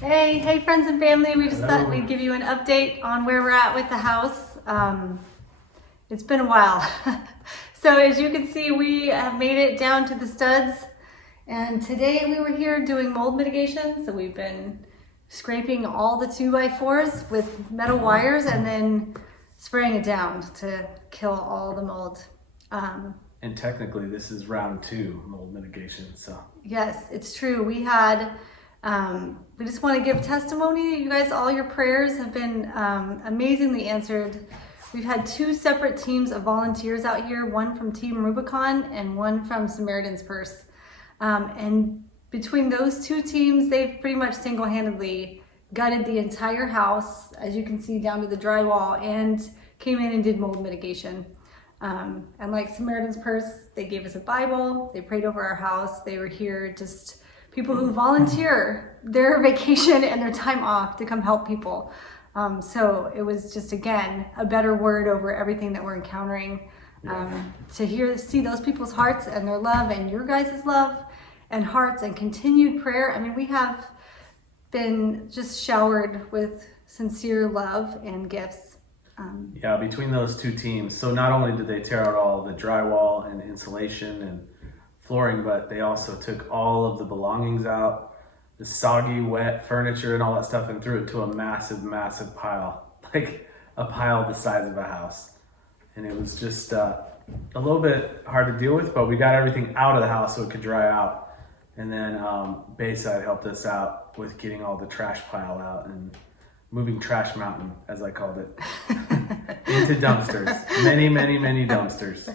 Hey friends and family, we just Hello. thought we'd give you an update on where we're at with the house. It's been a while. So as you can see, we have made it down to the studs, and today we were here doing mold mitigation. So we've been scraping all the 2x4s with metal wires and then spraying it down to kill all the mold. And technically this is round 2 mold mitigation, so. Yes, it's true. We just want to give testimony. You guys, all your prayers have been amazingly answered. We've had 2 separate teams of volunteers out here, one from Team Rubicon and one from Samaritan's Purse. And between those 2 teams, they've pretty much single-handedly gutted the entire house, as you can see, down to the drywall, and came in and did mold mitigation. And like Samaritan's Purse, they gave us a Bible, they prayed over our house, they were here, just people who volunteer their vacation and their time off to come help people. So it was just, again, a better word over everything that we're encountering. To see those people's hearts and their love and your guys' love and hearts and continued prayer. I mean, we have been just showered with sincere love and gifts. Yeah, between those 2 teams, so not only did they tear out all the drywall and insulation and flooring, but they also took all of the belongings out, the soggy, wet furniture and all that stuff, and threw it to a massive, massive pile, like a pile the size of a house. And it was just a little bit hard to deal with, but we got everything out of the house so it could dry out. And then Bayside helped us out with getting all the trash pile out and moving Trash Mountain, as I called it, into dumpsters. Many, many, many dumpsters.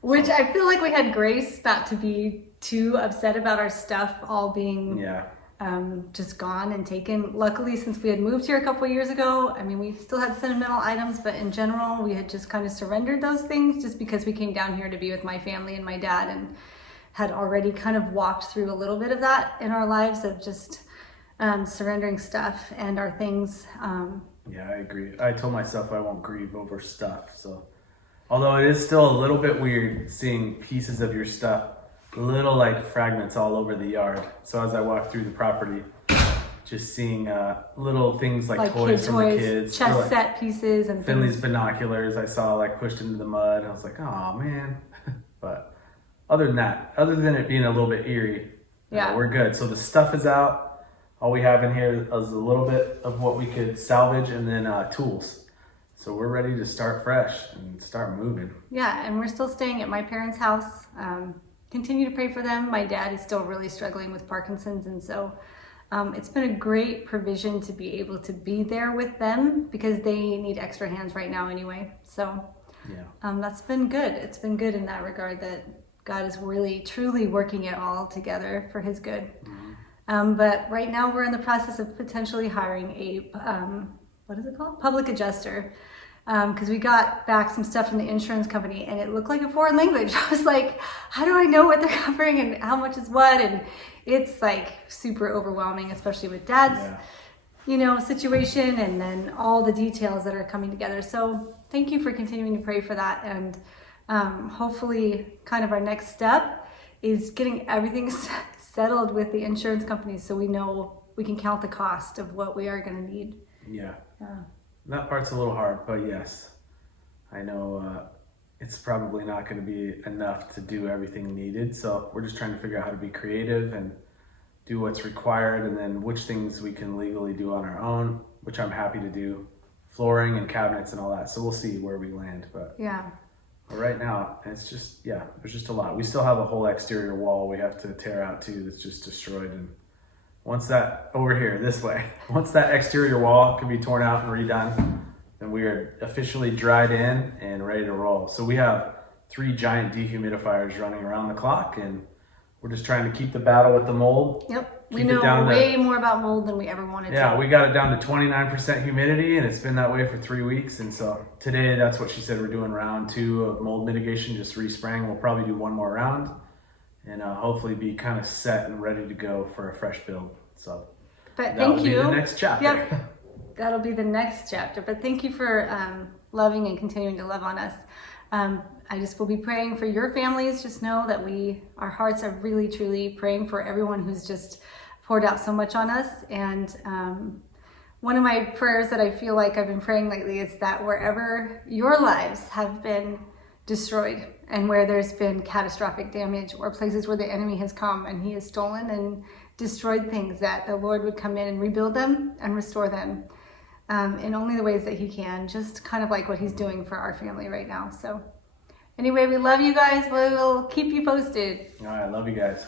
Which I feel like we had grace not to be too upset about our stuff all being just gone and taken. Luckily, since we had moved here a couple of years ago, I mean, we still had sentimental items, but in general, we had just kind of surrendered those things just because we came down here to be with my family and my dad and had already kind of walked through a little bit of that in our lives of just surrendering stuff and our things. Yeah, I agree. I told myself I won't grieve over stuff. So, although it is still a little bit weird seeing pieces of your stuff, little like fragments all over the yard. So as I walk through the property, just seeing little things like toys from the kids, chess set pieces, and Finley's binoculars I saw like pushed into the mud. I was like, oh man. But other than it being a little bit eerie, we're good. So the stuff is out. All we have in here is a little bit of what we could salvage, and then tools. So we're ready to start fresh and start moving. Yeah, and we're still staying at my parents' house. Continue to pray for them. My dad is still really struggling with Parkinson's, and so it's been a great provision to be able to be there with them because they need extra hands right now anyway. So that's been good. It's been good in that regard that God is really, truly working it all together for his good. But right now we're in the process of potentially hiring a, what is it called? Public adjuster. Because we got back some stuff from the insurance company and it looked like a foreign language. I was like, how do I know what they're covering and how much is what? And it's like super overwhelming, especially with Dad's, situation and then all the details that are coming together. So thank you for continuing to pray for that. And hopefully kind of our next step is getting everything settled with the insurance companies so we know we can count the cost of what we are going to need. Yeah. That part's a little hard, but yes, I know it's probably not going to be enough to do everything needed. So we're just trying to figure out how to be creative and do what's required, and then which things we can legally do on our own, which I'm happy to do, flooring and cabinets and all that. So we'll see where we land. But right now, it's just, there's just a lot. We still have a whole exterior wall we have to tear out too that's just destroyed. And once that, over here, this way, once that exterior wall can be torn out and redone, then we are officially dried in and ready to roll. So we have 3 giant dehumidifiers running around the clock, and we're just trying to keep the battle with the mold. Yep. We know way more about mold than we ever wanted to. Yeah, we got it down to 29% humidity, and it's been that way for 3 weeks. And so today, that's what she said, we're doing round 2 of mold mitigation, just respraying. We'll probably do 1 more round and hopefully be kind of set and ready to go for a fresh build. So that'll be the next chapter. Yep. That'll be the next chapter. But thank you for loving and continuing to love on us. I just will be praying for your families. Just know that our hearts are really, truly praying for everyone who's just poured out so much on us. And one of my prayers that I feel like I've been praying lately is that wherever your lives have been destroyed and where there's been catastrophic damage, or places where the enemy has come and he has stolen and destroyed things, that the Lord would come in and rebuild them and restore them in only the ways that he can, just kind of like what he's doing for our family right now. So anyway, we love you guys. We'll keep you posted. All right, love you guys.